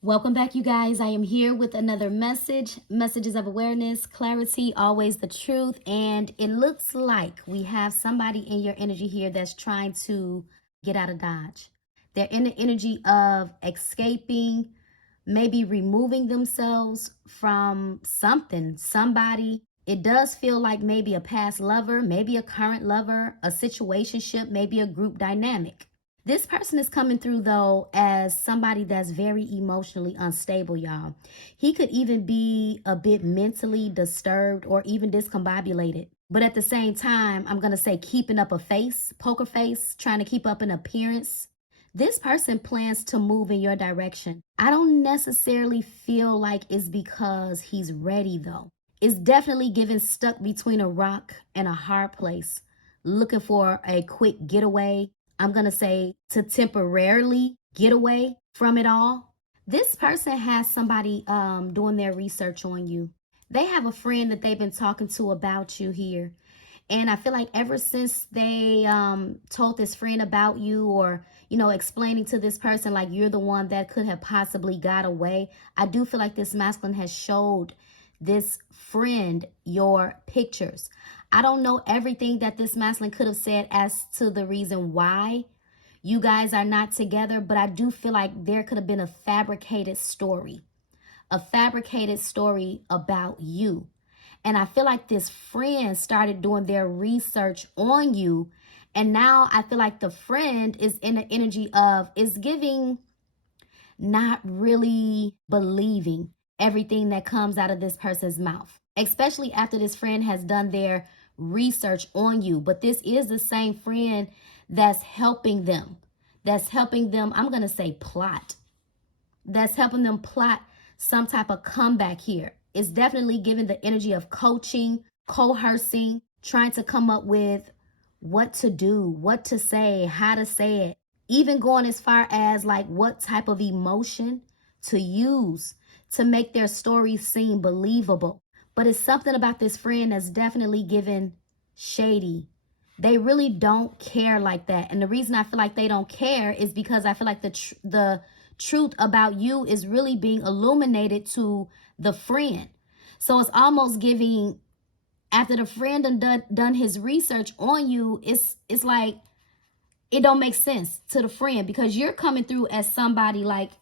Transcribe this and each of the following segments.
Welcome back, you guys. I am here with another messages of awareness, clarity, always the truth. And it looks like we have somebody in your energy here that's trying to get out of Dodge. They're in the energy of escaping, maybe removing themselves from something, somebody. It does feel like maybe a past lover, maybe a current lover, a situationship, maybe a group dynamic. This person is coming through, though, as somebody that's very emotionally unstable, y'all. He could even be a bit mentally disturbed or even discombobulated. But at the same time, I'm going to say keeping up a face, poker face, trying to keep up an appearance. This person plans to move in your direction. I don't necessarily feel like it's because he's ready, though. It's definitely giving stuck between a rock and a hard place, looking for a quick getaway. I'm going to say to temporarily get away from it all. This person has somebody doing their research on you. They have a friend that they've been talking to about you here. And I feel like ever since they told this friend about you, or, explaining to this person like you're the one that could have possibly got away, I do feel like this masculine has showed this friend your pictures. I don't know everything that this masculine could have said as to the reason why you guys are not together, but I do feel like there could have been a fabricated story about you. And I feel like this friend started doing their research on you. And now I feel like the friend is in the energy of, is giving, not really believing everything that comes out of this person's mouth, especially after this friend has done their research on you. But this is the same friend that's helping them. I'm going to say plot. That's helping them plot some type of comeback here. It's definitely giving the energy of coaching, coercing, trying to come up with what to do, what to say, how to say it, even going as far as like what type of emotion to use to make their story seem believable. But it's something about this friend that's definitely given shady. They really don't care like that. And the reason I feel like they don't care is because I feel like the truth about you is really being illuminated to the friend. So it's almost giving, after the friend done his research on you, it's like it don't make sense to the friend, because you're coming through as somebody like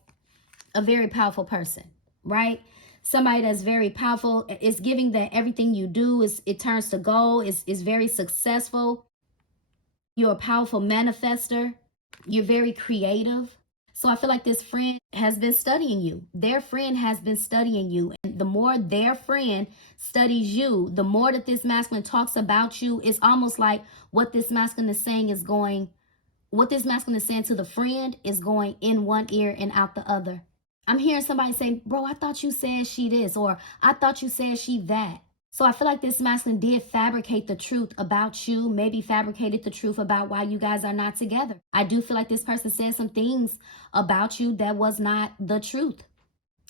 a very powerful person, right? Somebody that's very powerful. It's giving that everything you do it turns to gold. Is very successful. You're a powerful manifester. You're very creative. So I feel like this friend has been studying you. Their friend has been studying you. And the more their friend studies you, the more that this masculine talks about you. It's almost like what this masculine is saying to the friend is going in one ear and out the other. I'm hearing somebody say, bro, I thought you said she this, or I thought you said she that. So I feel like this masculine did fabricate the truth about you, maybe fabricated the truth about why you guys are not together. I do feel like this person said some things about you that was not the truth.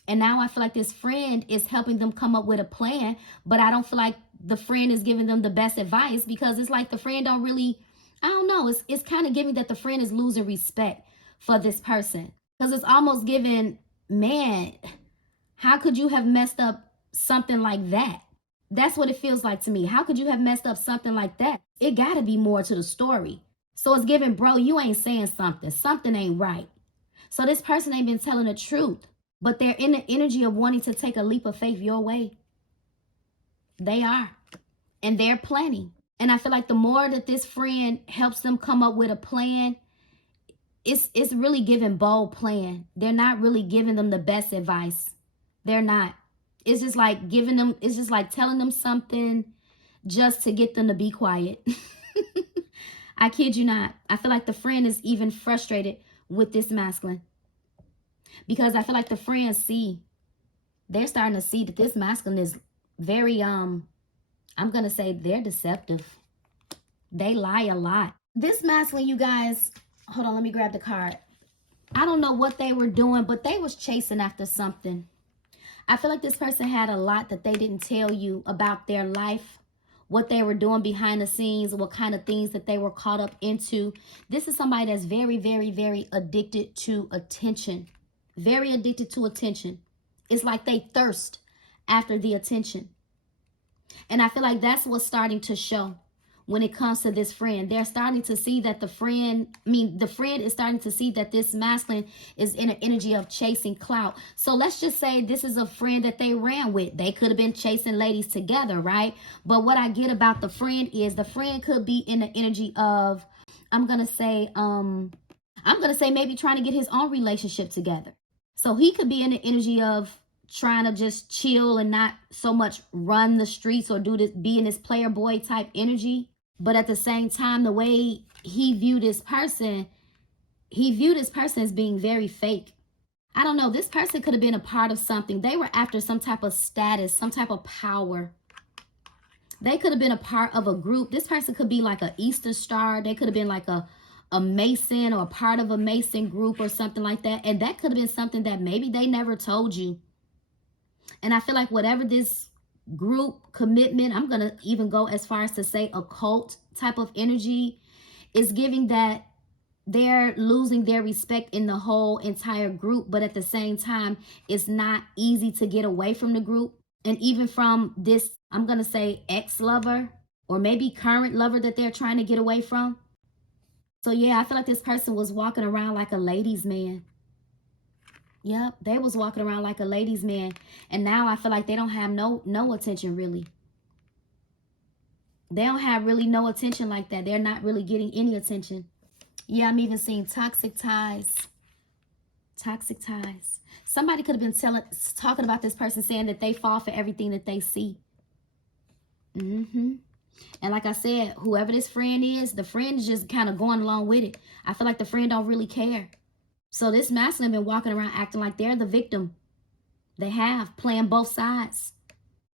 And now I feel like this friend is helping them come up with a plan, but I don't feel like the friend is giving them the best advice, because it's like the friend don't really, I don't know, it's kind of giving that the friend is losing respect for this person. Because it's almost giving, man, how could you have messed up something like that? That's what it feels like to me. How could you have messed up something like that? It got to be more to the story. So it's giving, bro, you ain't saying something. Something ain't right. So this person ain't been telling the truth, but they're in the energy of wanting to take a leap of faith your way. They are. And they're planning. And I feel like the more that this friend helps them come up with a plan, it's really giving bold plan. They're not really giving them the best advice. They're not. It's just like telling them something just to get them to be quiet. I kid you not. I feel like the friend is even frustrated with this masculine, because I feel like the friends they're starting to see that this masculine is very, I'm going to say they're deceptive. They lie a lot. This masculine, you guys, hold on, let me grab the card. I don't know what they were doing, but they was chasing after something. I feel like this person had a lot that they didn't tell you about their life, what they were doing behind the scenes, what kind of things that they were caught up into. This is somebody that's very, very, very addicted to attention. Very addicted to attention. It's like they thirst after the attention. And I feel like that's what's starting to show when it comes to this friend. They're starting to see that the friend is starting to see that this masculine is in an energy of chasing clout. So let's just say this is a friend that they ran with. They could have been chasing ladies together, right? But what I get about the friend is the friend could be in the energy of, I'm going to say maybe trying to get his own relationship together. So he could be in the energy of trying to just chill and not so much run the streets or do this, be in this player boy type energy. But at the same time, the way he viewed this person as being very fake. I don't know. This person could have been a part of something. They were after some type of status, some type of power. They could have been a part of a group. This person could be like an Easter Star. They could have been like a Mason or a part of a Mason group or something like that. And that could have been something that maybe they never told you. And I feel like whatever this group commitment, I'm going to even go as far as to say occult type of energy, is giving that they're losing their respect in the whole entire group. But at the same time, it's not easy to get away from the group. And even from this, I'm going to say ex-lover or maybe current lover that they're trying to get away from. So yeah, I feel like this person was walking around like a ladies' man. Yep, they was walking around like a ladies' man. And now I feel like they don't have no attention really. They don't have really no attention like that. They're not really getting any attention. Yeah, I'm even seeing toxic ties. Toxic ties. Somebody could have been talking about this person saying that they fall for everything that they see. And like I said, whoever this friend is, the friend is just kind of going along with it. I feel like the friend don't really care. So this masculine been walking around acting like they're the victim. They have, playing both sides.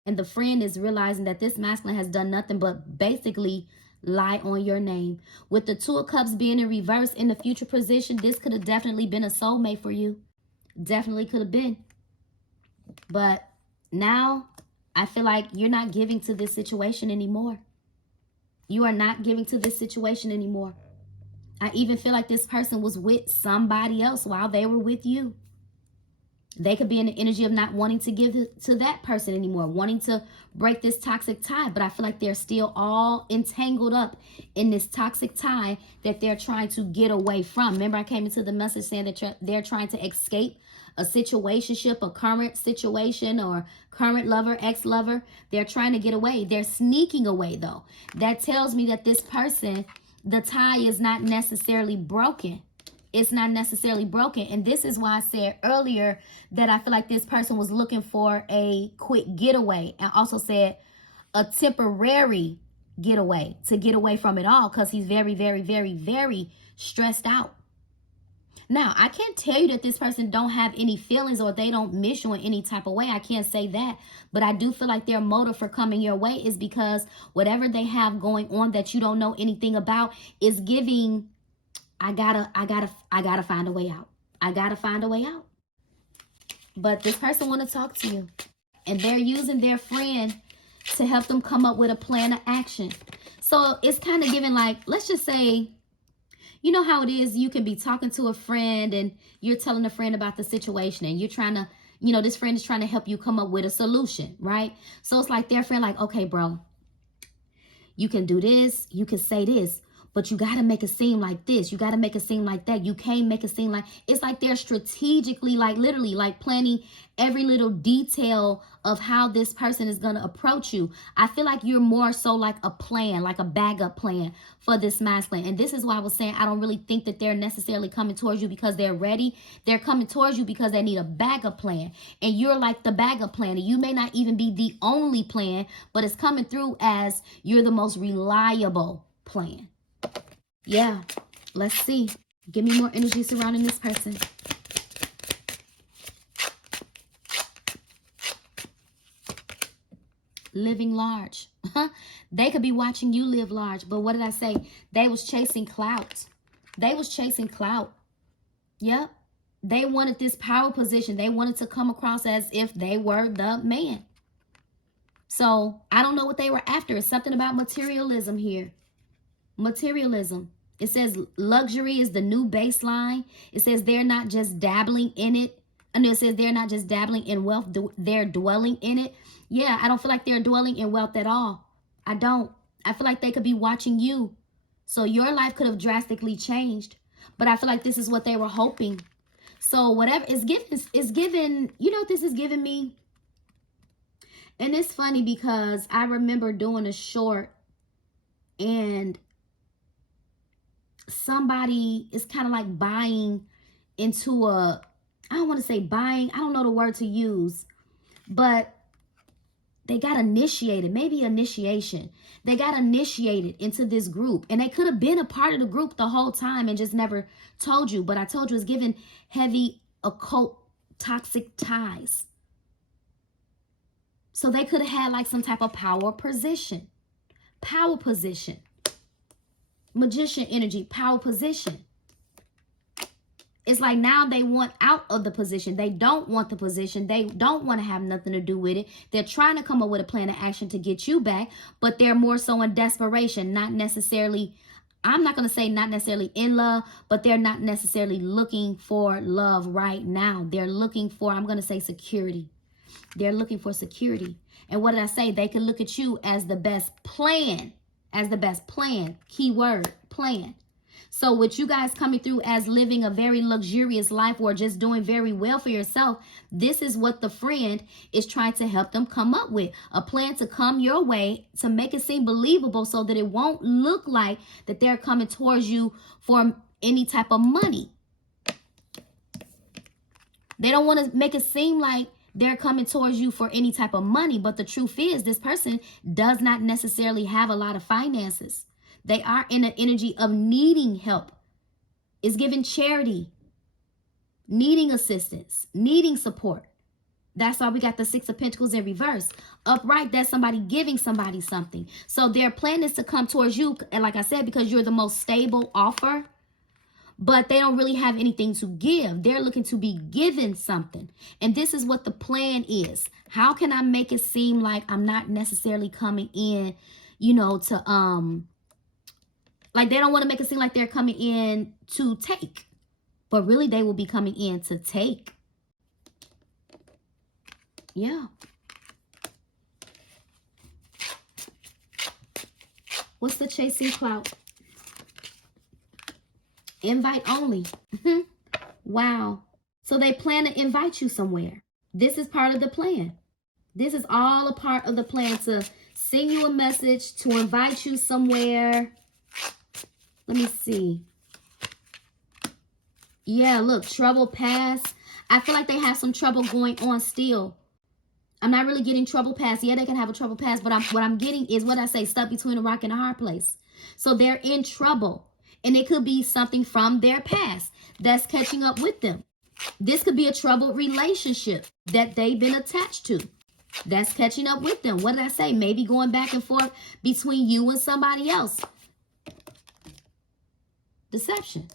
And the friend is realizing that this masculine has done nothing but basically lie on your name. With the Two of Cups being in reverse in the future position, this could have definitely been a soulmate for you. Definitely could have been. But now I feel like you're not giving to this situation anymore. You are not giving to this situation anymore. I even feel like this person was with somebody else while they were with you. They could be in the energy of not wanting to give to that person anymore, wanting to break this toxic tie. But I feel like they're still all entangled up in this toxic tie that they're trying to get away from. Remember, I came into the message saying that they're trying to escape a situationship, a current situation or current lover, ex-lover. They're trying to get away. They're sneaking away, though. That tells me that this person, the tie is not necessarily broken. It's not necessarily broken. And this is why I said earlier that I feel like this person was looking for a quick getaway. And also said a temporary getaway to get away from it all because he's very, very, very, very stressed out. Now, I can't tell you that this person don't have any feelings or they don't miss you in any type of way. I can't say that. But I do feel like their motive for coming your way is because whatever they have going on that you don't know anything about is giving, I gotta find a way out. I gotta find a way out. But this person want to talk to you. And they're using their friend to help them come up with a plan of action. So it's kind of giving like, let's just say, you know how it is, you can be talking to a friend and you're telling a friend about the situation and you're trying to, you know, this friend is trying to help you come up with a solution, right? So it's like their friend like, okay, bro, you can do this, you can say this, but you got to make it seem like this. You got to make it seem like that. You can't make it seem like, it's like they're strategically, like literally like planning every little detail of how this person is going to approach you. I feel like you're more so like a plan, like a backup plan for this masculine. And this is why I was saying I don't really think that they're necessarily coming towards you because they're ready. They're coming towards you because they need a backup plan. And you're like the backup plan. And you may not even be the only plan, but it's coming through as you're the most reliable plan. Yeah, let's see. Give me more energy surrounding this person. Living large. They could be watching you live large. But what did I say? They was chasing clout. They was chasing clout. Yep. They wanted this power position. They wanted to come across as if they were the man. So I don't know what they were after. It's something about materialism here. Materialism. It says luxury is the new baseline. It says they're not just dabbling in it. I know it says they're not just dabbling in wealth, they're dwelling in it. Yeah, I don't feel like they're dwelling in wealth at all. I don't. I feel like they could be watching you. So your life could have drastically changed. But I feel like this is what they were hoping. So whatever is given, you know what this is giving me? And it's funny because I remember doing a short and somebody is kind of like buying into a, I don't want to say buying, I don't know the word to use, but they got initiated, maybe initiation. They got initiated into this group, and they could have been a part of the group the whole time and just never told you. But I told you it's given heavy occult toxic ties. So they could have had like some type of power position. Power position. Magician energy, power position. It's like now they want out of the position. They don't want the position. They don't want to have nothing to do with it. They're trying to come up with a plan of action to get you back, but they're more so in desperation, not necessarily, I'm not going to say not necessarily in love, but they're not necessarily looking for love right now. They're looking for, I'm going to say security. They're looking for security. And what did I say? They can look at you as the best plan, keyword, plan. So with you guys coming through as living a very luxurious life or just doing very well for yourself, this is what the friend is trying to help them come up with. A plan to come your way to make it seem believable so that it won't look like that they're coming towards you for any type of money. They don't want to make it seem like they're coming towards you for any type of money. But the truth is this person does not necessarily have a lot of finances. They are in an energy of needing help. It's giving charity, needing assistance, needing support. That's why we got the Six of Pentacles in reverse. Upright, that's somebody giving somebody something. So their plan is to come towards you, and like I said, because you're the most stable offer, but they don't really have anything to give. They're looking to be given something. And this is what the plan is. How can I make it seem like I'm not necessarily coming in, you know, to, like they don't want to make it seem like they're coming in to take, but really they will be coming in to take. Yeah. What's the chasing clout? Invite only. Wow. So they plan to invite you somewhere. This is part of the plan. This is all a part of the plan to send you a message, to invite you somewhere. Let me see. Yeah, look, trouble past. I feel like they have some trouble going on still. I'm not really getting trouble past. Yeah, they can have a trouble past, but what I'm getting is what I say, stuck between a rock and a hard place. So they're in trouble. And it could be something from their past that's catching up with them. This could be a troubled relationship that they've been attached to. That's catching up with them. What did I say? Maybe going back and forth between you and somebody else. Deception.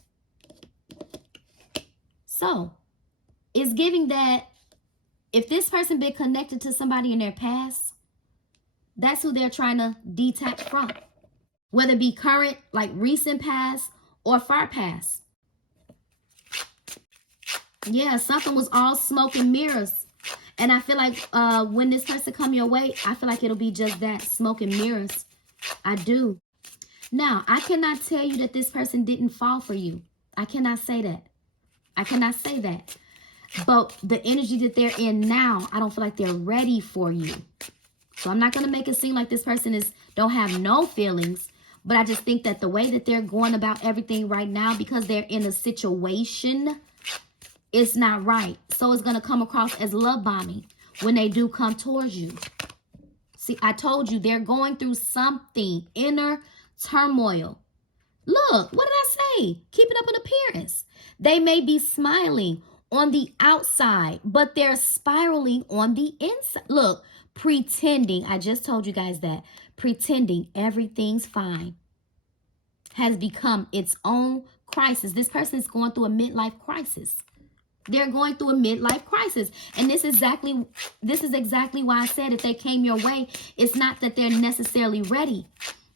So it's giving that if this person been connected to somebody in their past, that's who they're trying to detach from. Whether it be current, like recent past, or far past. Yeah, something was all smoke and mirrors. And I feel like when this person come your way, I feel like it'll be just that, smoke and mirrors. I do. Now, I cannot tell you that this person didn't fall for you. I cannot say that. I cannot say that. But the energy that they're in now, I don't feel like they're ready for you. So I'm not going to make it seem like this person don't have no feelings. But I just think that the way that they're going about everything right now, because they're in a situation, it's not right. So it's going to come across as love bombing when they do come towards you. See, I told you they're going through something, inner turmoil. Look, what did I say? Keeping up an appearance. They may be smiling on the outside, but they're spiraling on the inside. Look, pretending. I just told you guys that. Pretending everything's fine has become its own crisis. This person is going through a midlife crisis. They're going through a midlife crisis. And this is exactly why I said if they came your way, it's not that they're necessarily ready.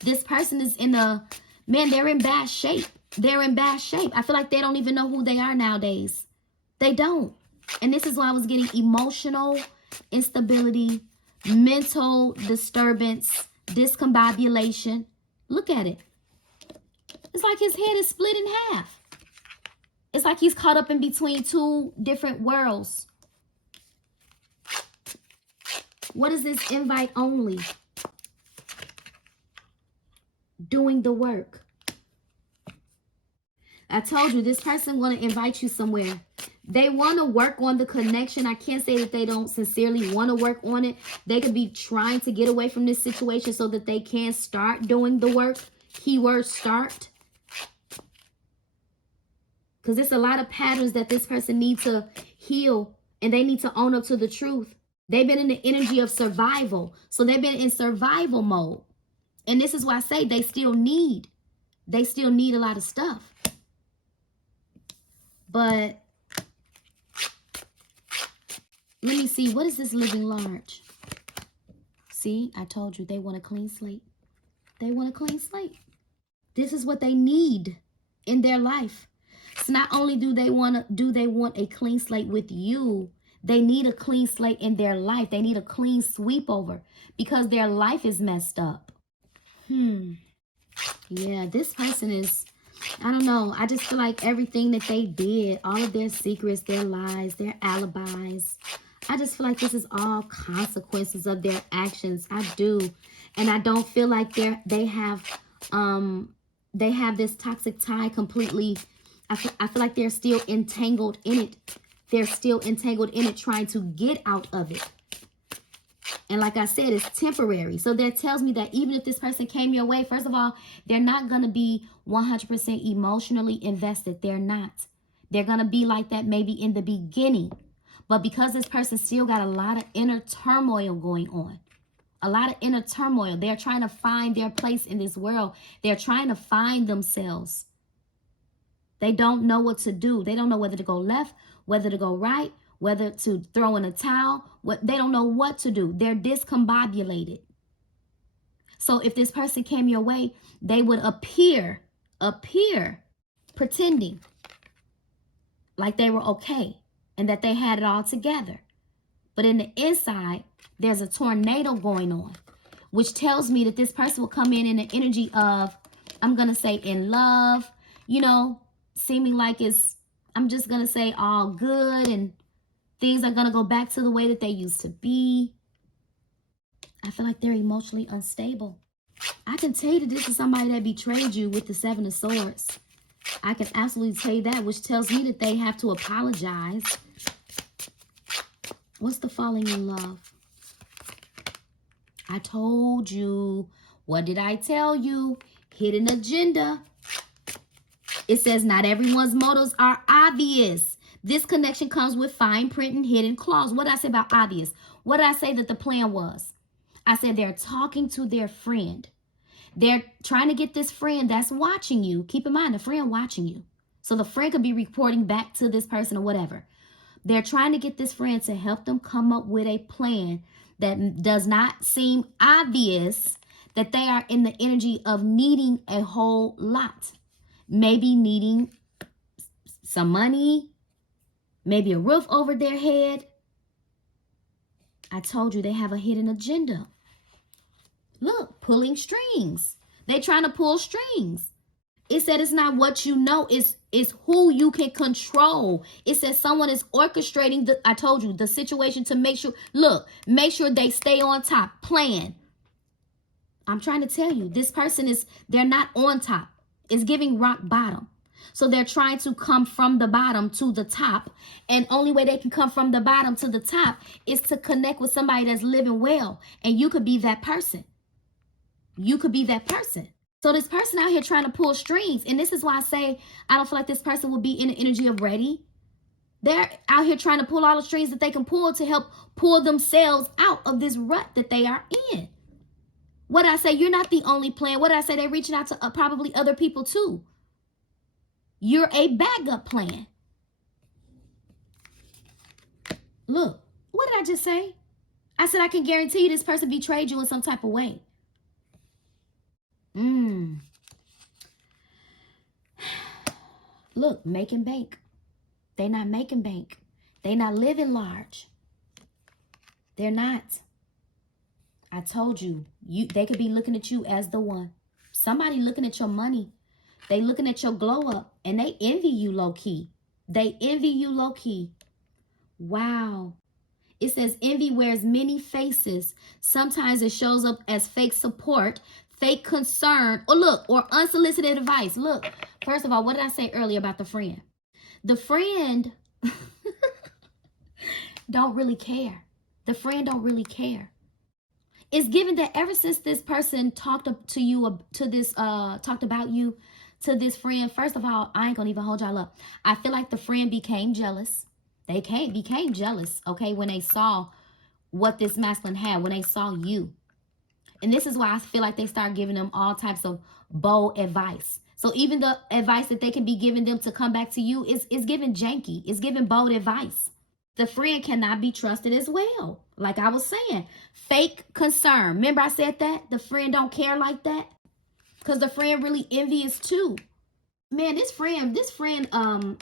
This person is they're in bad shape. They're in bad shape. I feel like they don't even know who they are nowadays. They don't. And this is why I was getting emotional instability, mental disturbance, discombobulation. Look at it. It's like his head is split in half. It's like he's caught up in between two different worlds. What is this invite only? Doing the work. I told you, this person want to invite you somewhere. They want to work on the connection. I can't say that they don't sincerely want to work on it. They could be trying to get away from this situation so that they can start doing the work. Keyword start. Because there's a lot of patterns that this person needs to heal. And they need to own up to the truth. They've been in the energy of survival. So they've been in survival mode. And this is why I say they still need a lot of stuff. But let me see. What is this living large? See, I told you they want a clean slate. They want a clean slate. This is what they need in their life. So not only do they want a clean slate with you, they need a clean slate in their life. They need a clean sweep over because their life is messed up. Yeah, this person is, I don't know. I just feel like everything that they did, all of their secrets, their lies, their alibis, I just feel like this is all consequences of their actions. I do. And I don't feel like they have this toxic tie completely. I feel like they're still entangled in it. They're still entangled in it, trying to get out of it. And like I said, it's temporary. So that tells me that even if this person came your way, first of all, they're not going to be 100% emotionally invested. They're not. They're going to be like that maybe in the beginning. But because this person still got a lot of inner turmoil going on, a lot of inner turmoil, they're trying to find their place in this world. They're trying to find themselves. They don't know what to do. They don't know whether to go left, whether to go right, whether to throw in a towel. They don't know what to do. They're discombobulated. So if this person came your way, they would appear pretending like they were okay and that they had it all together. But in the inside, there's a tornado going on, which tells me that this person will come in the energy of, I'm going to say in love, you know, seeming like it's, I'm just going to say all good and things are going to go back to the way that they used to be. I feel like they're emotionally unstable. I can tell you that this is somebody that betrayed you with the Seven of Swords. I can absolutely tell you that, which tells me that they have to apologize. What's the falling in love? I told you. What did I tell you? Hidden agenda. It says not everyone's motives are obvious. This connection comes with fine print and hidden clause. What did I say about obvious? What did I say that the plan was? I said they're talking to their friend. They're trying to get this friend that's watching you. Keep in mind, the friend watching you. So the friend could be reporting back to this person or whatever. They're trying to get this friend to help them come up with a plan that does not seem obvious, that they are in the energy of needing a whole lot. Maybe needing some money, maybe a roof over their head. I told you they have a hidden agenda. Look, pulling strings. They're trying to pull strings. It said it's not what you know, it's who you can control. It says someone is orchestrating I told you, the situation to make sure, look, make sure they stay on top. Plan. I'm trying to tell you, this person they're not on top. It's giving rock bottom. So they're trying to come from the bottom to the top. And only way they can come from the bottom to the top is to connect with somebody that's living well. And you could be that person. You could be that person. So this person out here trying to pull strings. And this is why I say I don't feel like this person will be in the energy of ready. They're out here trying to pull all the strings that they can pull to help pull themselves out of this rut that they are in. What I say, you're not the only plan. What I say, they're reaching out to probably other people too. You're a backup plan. Look, what did I just say? I said I can guarantee you this person betrayed you in some type of way. Look, making bank. They not making bank. They not living large. They're not. I told you, they could be looking at you as the one. Somebody looking at your money. They looking at your glow up, and they envy you low key. They envy you low key. Wow. It says envy wears many faces. Sometimes it shows up as fake support, fake concern, or look, or unsolicited advice. Look, first of all, what did I say earlier about the friend? The friend don't really care. The friend don't really care. It's given that ever since this person talked to you, talked about you to this friend, first of all, I ain't gonna even hold y'all up. I feel like the friend became jealous. They became jealous, okay, when they saw what this masculine had, when they saw you. And this is why I feel like they start giving them all types of bold advice. So even the advice that they can be giving them to come back to you is giving janky. It's giving bold advice. The friend cannot be trusted as well. Like I was saying, fake concern. Remember I said that? The friend don't care like that? Because the friend really envious too. Man, this friend,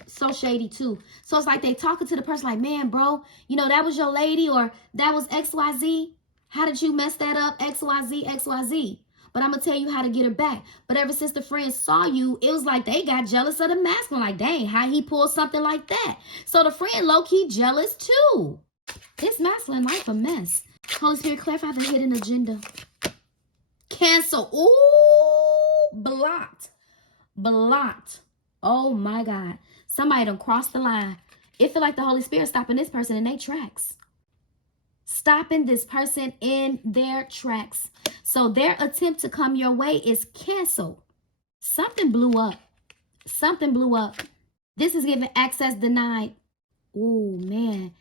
so shady too. So it's like they talking to the person like, man, bro, you know, that was your lady, or that was XYZ. How did you mess that up? XYZ, XYZ. But I'm going to tell you how to get her back. But ever since the friend saw you, it was like they got jealous of the masculine. Like, dang, how he pulled something like that? So the friend low-key jealous too. This masculine life a mess. Holy Spirit, clarify the hidden agenda. Cancel. Ooh, blocked. Blocked. Oh my God. Somebody done crossed the line. It feel like the Holy Spirit stopping this person in their tracks. Stopping this person in their tracks. So their attempt to come your way is canceled. Something blew up. Something blew up. This is giving access denied. Oh man.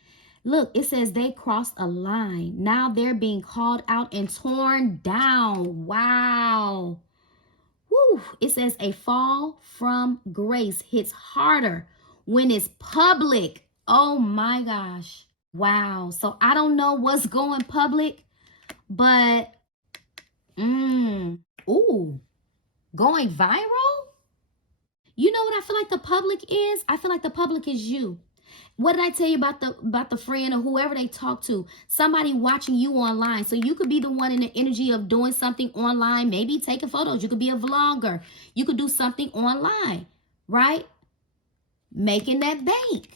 Look, it says they crossed a line. Now they're being called out and torn down. Wow. Woo. It says a fall from grace hits harder when it's public. Oh my gosh. Wow. So I don't know what's going public, but ooh, going viral? You know what I feel like the public is? I feel like the public is you. What did I tell you about the friend or whoever they talk to? Somebody watching you online. So you could be the one in the energy of doing something online, maybe taking photos. You could be a vlogger. You could do something online, right? Making that bank.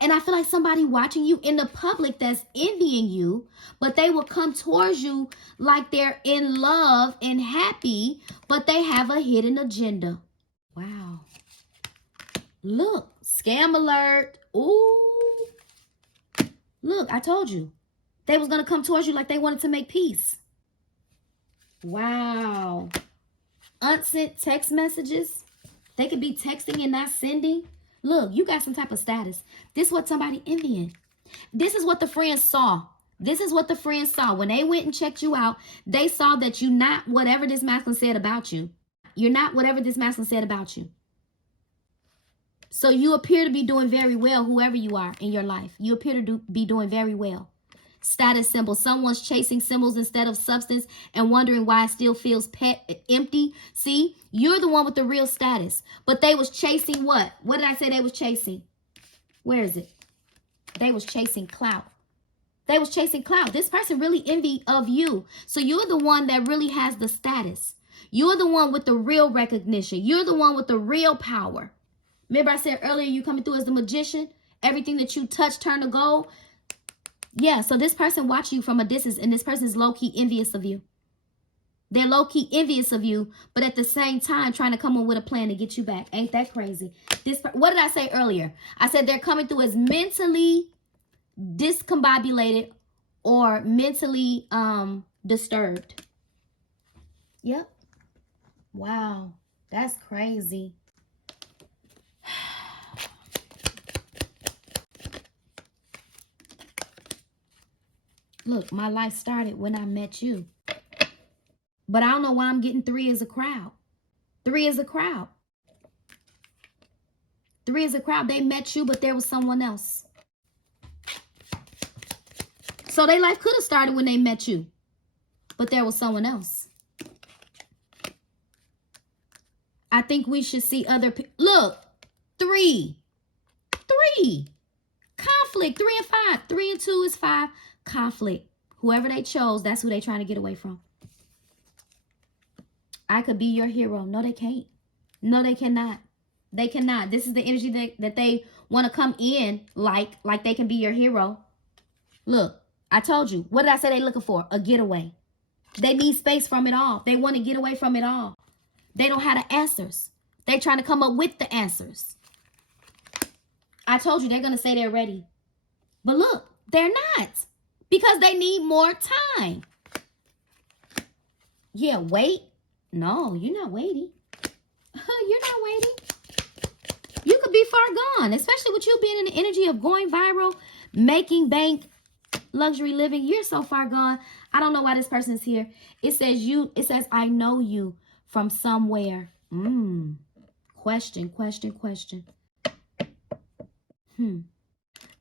And I feel like somebody watching you in the public that's envying you, but they will come towards you like they're in love and happy, but they have a hidden agenda. Wow. Look, scam alert. Ooh. Look, I told you. They was going to come towards you like they wanted to make peace. Wow. Unsent text messages. They could be texting and not sending. Look, you got some type of status. This is what somebody envying. This is what the friends saw. This is what the friends saw. When they went and checked you out, they saw that you're not whatever this masculine said about you. You're not whatever this masculine said about you. So you appear to be doing very well, whoever you are in your life. You appear to be doing very well. Status symbol. Someone's chasing symbols instead of substance and wondering why it still feels empty. See, you're the one with the real status. But they was chasing what? What did I say they was chasing? Where is it? They was chasing clout. They was chasing clout. This person really envy of you. So you're the one that really has the status. You're the one with the real recognition. You're the one with the real power. Remember I said earlier, you coming through as the magician? Everything that you touch turn to gold. Yeah, so this person watch you from a distance, and this person is low-key envious of you. They're low-key envious of you, but at the same time trying to come up with a plan to get you back. Ain't that crazy? What did I say earlier? I said they're coming through as mentally discombobulated or mentally disturbed. Yep. Wow, that's crazy. Look, my life started when I met you. But I don't know why I'm getting 3 as a crowd. 3 as a crowd. 3 as a crowd. They met you, but there was someone else. So their life could have started when they met you, but there was someone else. I think we should see other people. Look, 3. 3. Conflict, 3 and 5. 3 and 2 is 5. Conflict. Whoever they chose, that's who they trying to get away from. I could be your hero. No, they can't. No, they cannot. They cannot. This is the energy that they want to come in like they can be your hero. Look, I told you. What did I say they looking for? A getaway. They need space from it all. They want to get away from it all. They don't have the answers. They trying to come up with the answers. I told you they're going to say they're ready. But look, they're not. Because they need more time. Yeah, wait. No, you're not waiting. You're not waiting. You could be far gone, especially with you being in the energy of going viral, making bank, luxury living. You're so far gone. I don't know why this person is here. It says, I know you from somewhere. Question.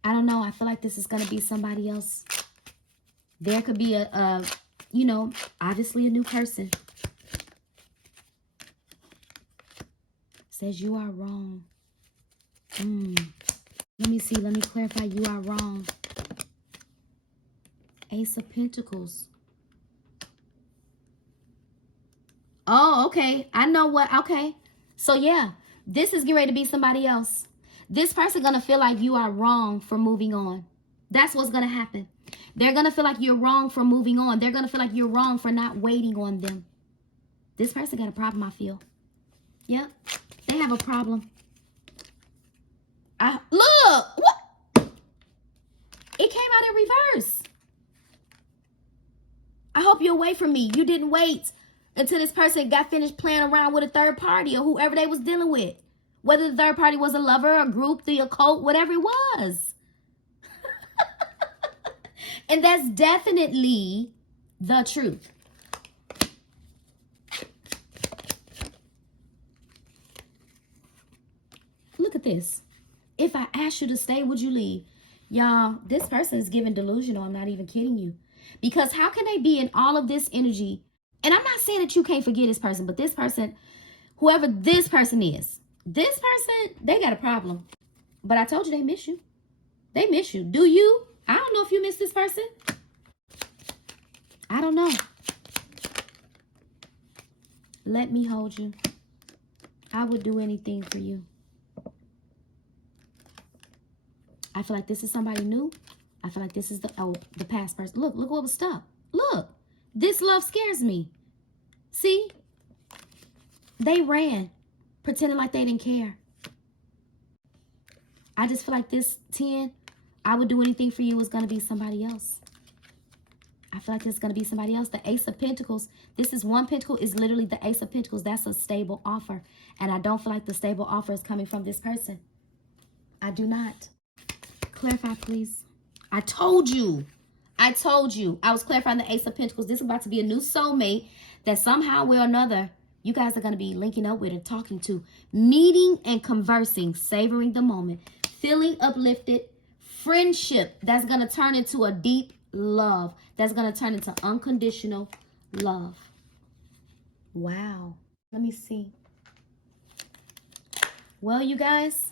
I don't know. I feel like this is going to be somebody else. There could be obviously a new person. Says you are wrong. Let me see. Let me clarify. You are wrong. Ace of Pentacles. Oh, okay. I know what. Okay. So, yeah. This is getting ready to be somebody else. This person going to feel like you are wrong for moving on. That's what's going to happen. They're going to feel like you're wrong for moving on. They're going to feel like you're wrong for not waiting on them. This person got a problem, I feel. Yep. They have a problem. Look! What? It came out in reverse. I hope you're away from me. You didn't wait until this person got finished playing around with a third party or whoever they was dealing with. Whether the third party was a lover, a group, the occult, whatever it was. And that's definitely the truth. Look at this. If I asked you to stay, would you leave? Y'all, this person is giving delusional. I'm not even kidding you. Because how can they be in all of this energy? And I'm not saying that you can't forget this person, but this person, whoever this person is, this person, they got a problem. But I told you they miss you. They miss you. Do you? I don't know if you miss this person. I don't know. Let me hold you. I would do anything for you. I feel like this is somebody new. I feel like this is the past person. Look what was stuck. Look, this love scares me. See? They ran, pretending like they didn't care. I just feel like this 10, I would do anything for you, is going to be somebody else. I feel like this is going to be somebody else. The Ace of Pentacles. This is one pentacle is literally the Ace of Pentacles. That's a stable offer. And I don't feel like the stable offer is coming from this person. I do not. Clarify, please. I told you. I was clarifying the Ace of Pentacles. This is about to be a new soulmate that somehow or another you guys are going to be linking up with and talking to. Meeting and conversing. Savoring the moment. Feeling uplifted. Friendship that's going to turn into a deep love. That's going to turn into unconditional love. Wow. Let me see. Well, you guys,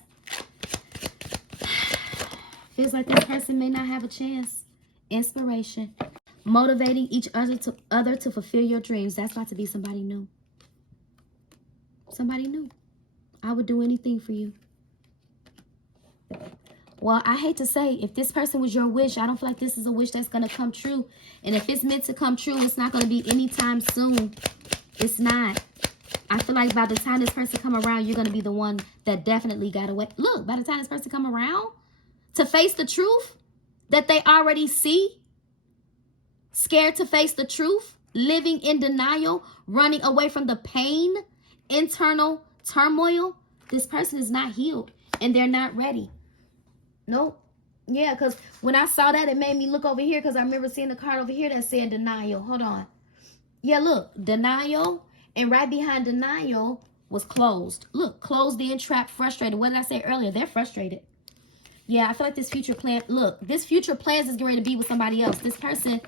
feels like this person may not have a chance. Inspiration. Motivating each other to fulfill your dreams. That's about to be somebody new. Somebody new. I would do anything for you. Well, I hate to say, if this person was your wish, I don't feel like this is a wish that's going to come true. And if it's meant to come true, it's not going to be anytime soon. It's not. I feel like by the time this person come around, you're going to be the one that definitely got away. Look, by the time this person come around to face the truth that they already see, scared to face the truth, living in denial, running away from the pain, internal turmoil, this person is not healed and they're not ready. Nope. Yeah, because when I saw that, it made me look over here because I remember seeing the card over here that said denial. Hold on. Yeah, look. Denial. And right behind denial was closed. Look, closed in, trapped, frustrated. What did I say earlier? They're frustrated. Yeah, I feel like this future plan. Look, this future plans is getting ready to be with somebody else. This person,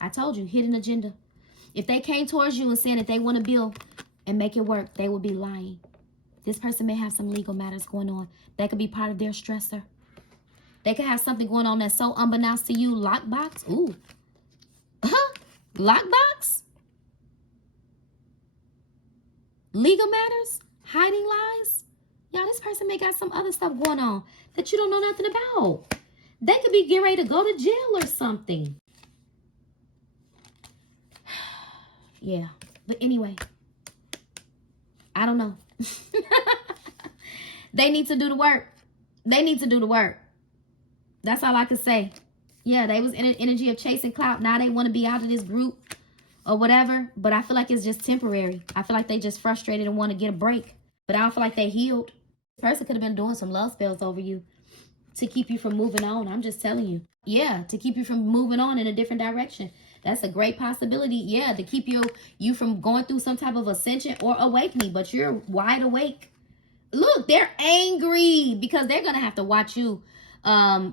I told you, hidden agenda. If they came towards you and said that they want to build and make it work, they would be lying. This person may have some legal matters going on. That could be part of their stressor. They could have something going on that's so unbeknownst to you. Lockbox. Ooh. Lockbox. Legal matters. Hiding lies. Y'all, this person may got some other stuff going on that you don't know nothing about. They could be getting ready to go to jail or something. Yeah. But anyway, I don't know. They need to do the work. They need to do the work. That's all I can say. Yeah, they was in an energy of chasing clout. Now they want to be out of this group or whatever. But I feel like it's just temporary. I feel like they just frustrated and want to get a break. But I don't feel like they healed. This person could have been doing some love spells over you to keep you from moving on. I'm just telling you. Yeah, to keep you from moving on in a different direction. That's a great possibility. Yeah, to keep you from going through some type of ascension or awakening. But you're wide awake. Look, they're angry because they're going to have to watch you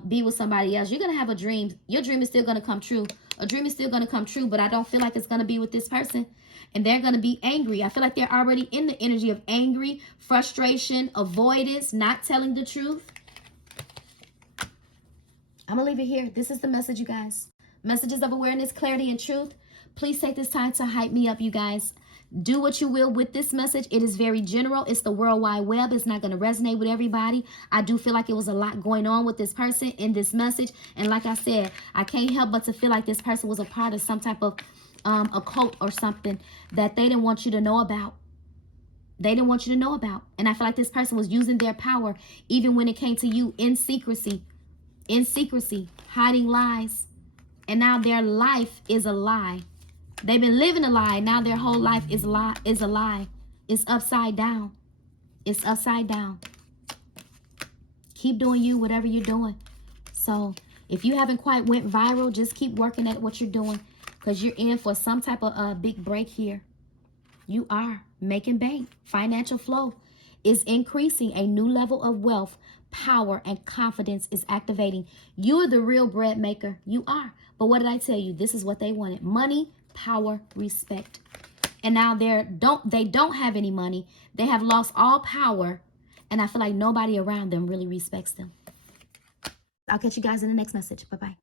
be with somebody else. You're going to have a dream. Your dream is still going to come true. A dream is still going to come true, but I don't feel like it's going to be with this person. And they're going to be angry. I feel like they're already in the energy of angry, frustration, avoidance, not telling the truth. I'm going to leave it here. This is the message, you guys. Messages of awareness, clarity, and truth. Please take this time to hype me up, you guys. Do what you will with this message. It is very general. It's the World Wide Web. It's not going to resonate with everybody. I do feel like it was a lot going on with this person in this message. And like I said, I can't help but to feel like this person was a part of some type of a cult or something that they didn't want you to know about. They didn't want you to know about. And I feel like this person was using their power even when it came to you in secrecy, hiding lies. And now their life is a lie. They've been living a lie. Now their whole life is a lie. It's upside down. It's upside down. Keep doing you, whatever you're doing. So if you haven't quite went viral, just keep working at what you're doing, because you're in for some type of big break here. You are making bank. Financial flow is increasing. A new level of wealth, power, and confidence is activating. You are the real bread maker. You are. But what did I tell you? This is what they wanted. Money, power, respect. And now they don't have any money. They have lost all power. And I feel like nobody around them really respects them. I'll catch you guys in the next message. Bye-bye.